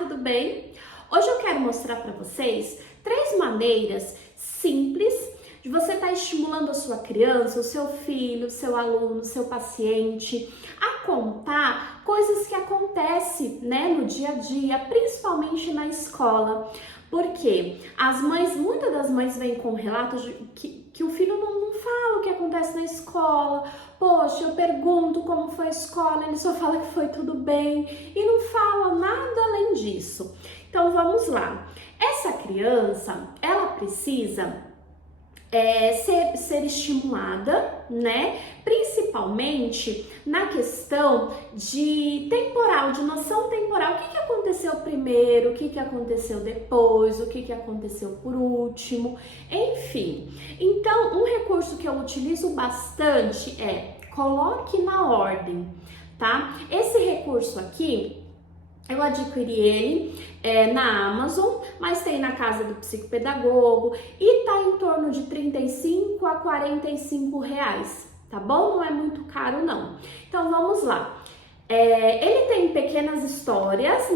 tudo bem? Hoje eu quero mostrar para vocês 3 maneiras simples de você estar estimulando a sua criança, o seu filho, o seu aluno, o seu paciente a contar coisas que acontecem, no dia a dia, principalmente na escola. Porque muitas das mães vêm com relatos de que o filho não fala o que acontece na escola. Poxa, eu pergunto como foi a escola, ele só fala que foi tudo bem e não fala nada além disso. Então vamos lá. Essa criança, ela precisa ser estimulada, principalmente na questão de temporal, de noção temporal. O que aconteceu primeiro, o que aconteceu depois, o que aconteceu por último, enfim. Então, um recurso que eu utilizo bastante é coloque na ordem, tá? Esse recurso aqui, eu adquiri ele na Amazon, mas tem na casa do psicopedagogo e tá em torno de 35 a 45 reais, tá bom? Não é muito caro não. Então vamos lá. Ele tem pequenas histórias,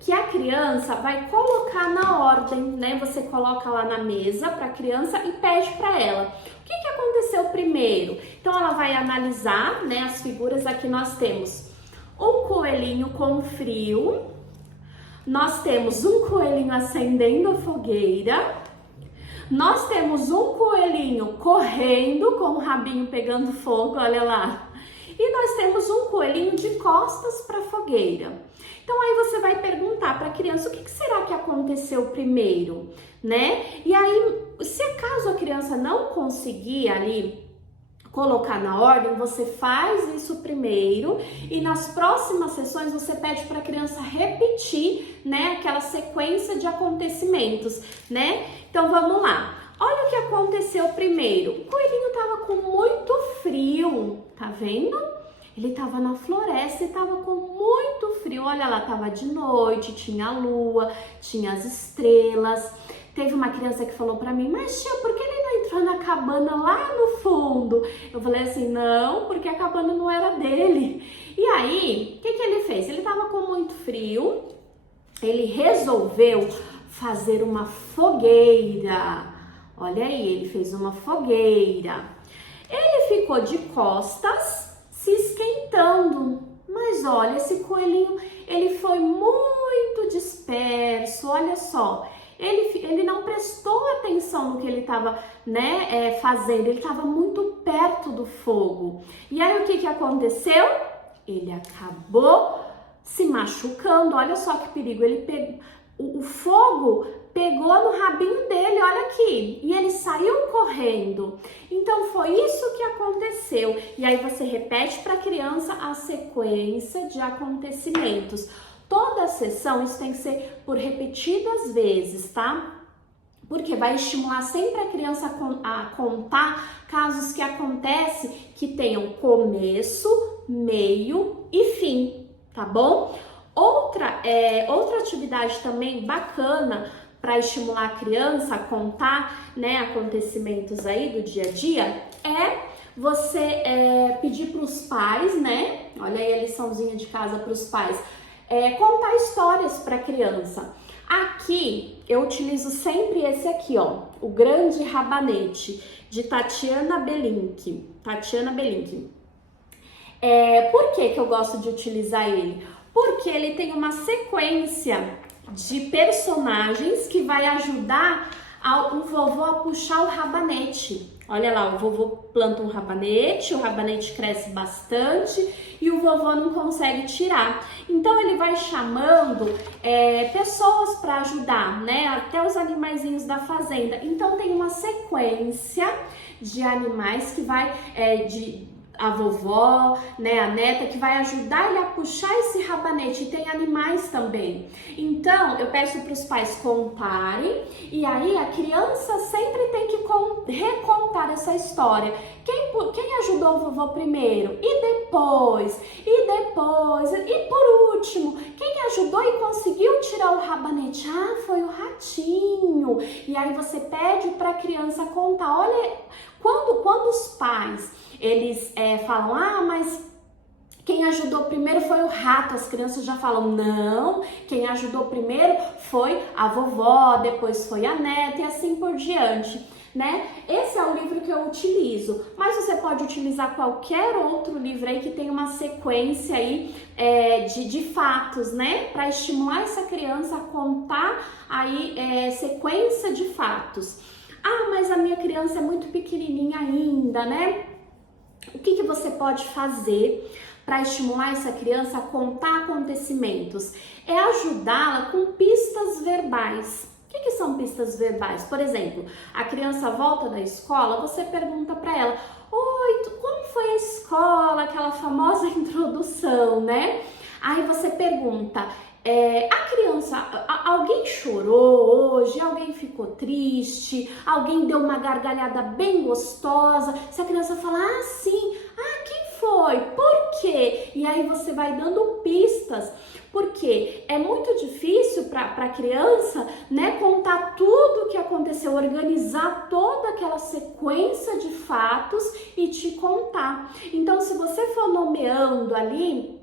que a criança vai colocar na ordem, Você coloca lá na mesa para a criança e pede para ela. O que aconteceu primeiro? Então ela vai analisar, as figuras. Aqui nós temos um coelhinho com frio, nós temos um coelhinho acendendo a fogueira, nós temos um coelhinho correndo com o rabinho pegando fogo, olha lá, e nós temos um coelhinho de costas para a fogueira. Então aí você vai perguntar para a criança o que será que aconteceu primeiro, E aí, se acaso a criança não conseguir ali colocar na ordem, você faz isso primeiro e nas próximas sessões você pede para a criança repetir, aquela sequência de acontecimentos, Então vamos lá. Olha o que aconteceu primeiro. O coelhinho estava com muito frio, tá vendo? Ele estava na floresta e estava com muito frio. Olha lá, estava de noite, tinha a lua, tinha as estrelas. Teve uma criança que falou pra mim, mas tia, por que ele não entrou na cabana lá no fundo? Eu falei assim, não, porque a cabana não era dele. E aí, o que ele fez? Ele tava com muito frio, ele resolveu fazer uma fogueira. Olha aí, ele fez uma fogueira. Ele ficou de costas, se esquentando. Mas olha, esse coelhinho, ele foi muito disperso, olha só. Ele não prestou atenção no que ele estava fazendo, ele estava muito perto do fogo. E aí o que aconteceu? Ele acabou se machucando, olha só que perigo, o fogo pegou no rabinho dele, olha aqui, e ele saiu correndo. Então foi isso que aconteceu. E aí você repete para a criança a sequência de acontecimentos. Toda a sessão, isso tem que ser por repetidas vezes, tá? Porque vai estimular sempre a criança a contar casos que acontecem que tenham começo, meio e fim, tá bom? Outra atividade também bacana para estimular a criança a contar, acontecimentos aí do dia a dia é você pedir para os pais, Olha aí a liçãozinha de casa para os pais. Contar histórias para a criança. Aqui eu utilizo sempre esse aqui, ó, o Grande Rabanete, de Tatiana Belink. Por que eu gosto de utilizar ele? Porque ele tem uma sequência de personagens que vai ajudar o vovô a puxar o rabanete. Olha lá, o vovô planta um rabanete, o rabanete cresce bastante e o vovô não consegue tirar. Então ele vai chamando pessoas para ajudar, até os animaizinhos da fazenda. Então tem uma sequência de animais que vai a vovó, a neta, que vai ajudar ele a puxar esse rabanete. E tem animais também. Então, eu peço para os pais contarem e aí a criança sempre tem que recontar essa história. Quem ajudou o vovô primeiro? E depois? E por último? Quem ajudou e conseguiu tirar o rabanete? Ah, foi o ratinho. E aí você pede para a criança contar. Olha, quando os pais, eles falam, mas Quem ajudou primeiro foi o rato. As crianças já falam, não, quem ajudou primeiro foi a vovó, depois foi a neta e assim por diante, né? Esse é o livro que eu utilizo, mas você pode utilizar qualquer outro livro aí que tem uma sequência aí de fatos, né? Para estimular essa criança a contar aí sequência de fatos. Ah, mas a minha criança é muito pequenininha ainda, né? O que você pode fazer para estimular essa criança a contar acontecimentos? É ajudá-la com pistas verbais. O que são pistas verbais? Por exemplo, a criança volta da escola, você pergunta para ela, oi, como foi a escola? Aquela famosa introdução, né? Aí você pergunta, a criança, alguém chorou hoje? Alguém ficou triste? Alguém deu uma gargalhada bem gostosa? Se a criança falar, ah, sim, quem foi? Por quê? E aí você vai dando pistas, porque é muito difícil para a criança, né, contar tudo o que aconteceu, organizar toda aquela sequência de fatos e te contar. Então, se você for nomeando ali,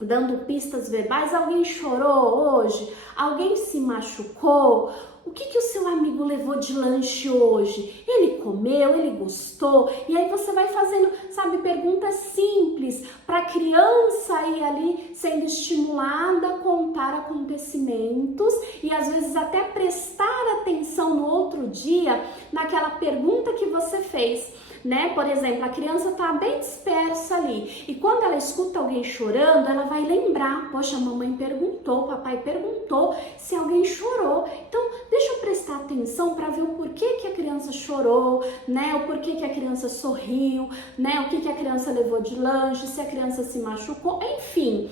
dando pistas verbais, alguém chorou hoje? Alguém se machucou? O que o seu amigo levou de lanche hoje? Ele comeu? Ele gostou? E aí você vai fazendo, sabe, perguntas simples para a criança ir ali sendo estimulada a contar acontecimentos e às vezes até prestar atenção no outro dia naquela pergunta que você fez. Né? Por exemplo, a criança tá bem dispersa ali e quando ela escuta alguém chorando, ela vai lembrar, poxa, a mamãe perguntou, o papai perguntou se alguém chorou. Então, deixa eu prestar atenção para ver o porquê que a criança chorou, né? O porquê que a criança sorriu, né? O que a criança levou de lanche, se a criança se machucou, enfim,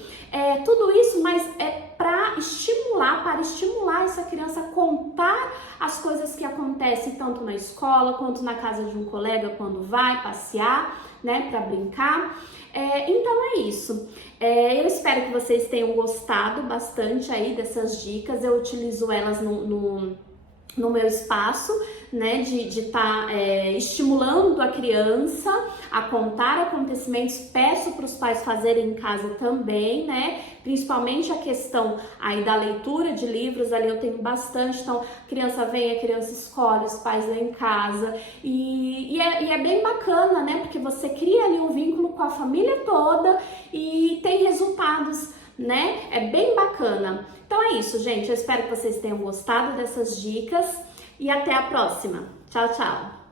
tudo isso, mas para estimular essa criança a contar as coisas que acontecem tanto na escola quanto na casa de um colega quando vai passear, né, para brincar. Então é isso. Eu espero que vocês tenham gostado bastante aí dessas dicas. Eu utilizo elas no meu espaço, né, de estar estimulando a criança a contar acontecimentos. Peço para os pais fazerem em casa também, né, principalmente a questão aí da leitura de livros, ali eu tenho bastante, então a criança vem, a criança escolhe, os pais lêem em casa, e é bem bacana, né, porque você cria ali um vínculo com a família toda e tem resultados, né? É bem bacana. Então é isso, gente. Eu espero que vocês tenham gostado dessas dicas e até a próxima. Tchau, tchau!